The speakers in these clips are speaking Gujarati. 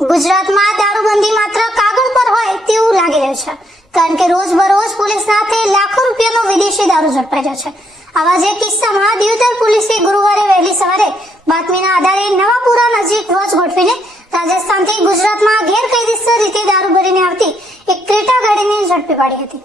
ગુજરાતમાં દારૂબંધી માત્ર કાગળ પર હોય તેવું લાગી રહ્યું છે, કારણ કે રોજબરોજ પોલીસ સાથે લાખો રૂપિયાનો વિદેશી દારૂ ઝડપાઈ રહ્યો છે। આવા જ એક કિસ્સામાં દિયોદર પોલીસે ગુરુવારે વહેલી સવારે બાતમીના આધારે નવાપુરા નજીક વોચ ગોઠવીને રાજસ્થાનથી ગુજરાતમાં ગેરકાયદેસર રીતે દારૂ ભરીને આવતી એક ક્રેટા ગાડીને ઝડપી પાડી હતી।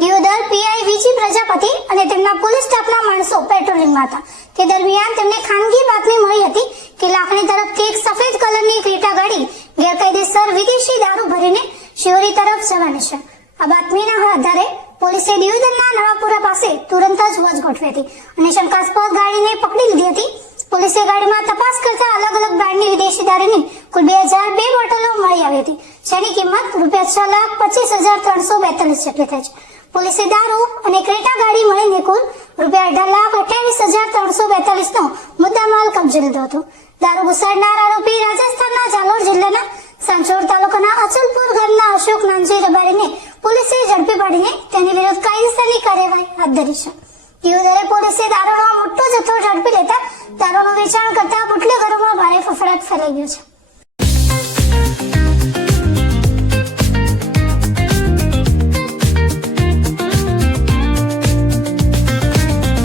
દિયોદર પીઆઈ વીજી પ્રજાપતિ અને તેમના પોલીસ સ્ટાફના માણસો પેટ્રોલિંગમાં હતા। તે દરમિયાન તેમને ખાનગી બાતમી મળી હતી કે લાખણી તરફથી એક સફેદ કલરની ક્રેટા ગાડી ગેરકાયદેસર વિદેશી દારૂ ભરીને શિહોરી તરફ જવાની છે। આ બાતમીના આધારે પોલીસે દિયોદરના નવાપુરા પાસે તુરંત જ વોચ ગોઠવી હતી અને શંકાસ્પદ ગાડીને પકડી લીધી હતી। પોલીસે ગાડીમાં તપાસ કરતા અલગ અલગ બ્રાન્ડની વિદેશી દારૂની કુલ 2002 બોટલો મળી આવી હતી, જેની કિંમત ₹6,25,342 જેટલી થાય છે। પોલીસે દારૂ અને ક્રેટા ગાડી મળીને કુલ ₹18,28,342 નો મુદ્દામાલ કબજે લીધો હતો। દારૂ ઘુસાડનાર આરોપી રાજસ્થાનના જાલોર જિલ્લાના સાંચોર તાલુકાના અચલપુર ગામના અશોક નાનજી રબારીને પોલીસે ઝડપી પાડીને તેની વિરુદ્ધ કાયદેસરની કાર્યવાહી હાથ ધરી છે। દિયોદરે પોલીસે દારૂનો મોટો જથ્થો ઝડપી લેતા દારૂનું વેચાણ કરતા બુટલેગરોમાં ભારે ફફડાટ ફેલાઈ ગયો છે।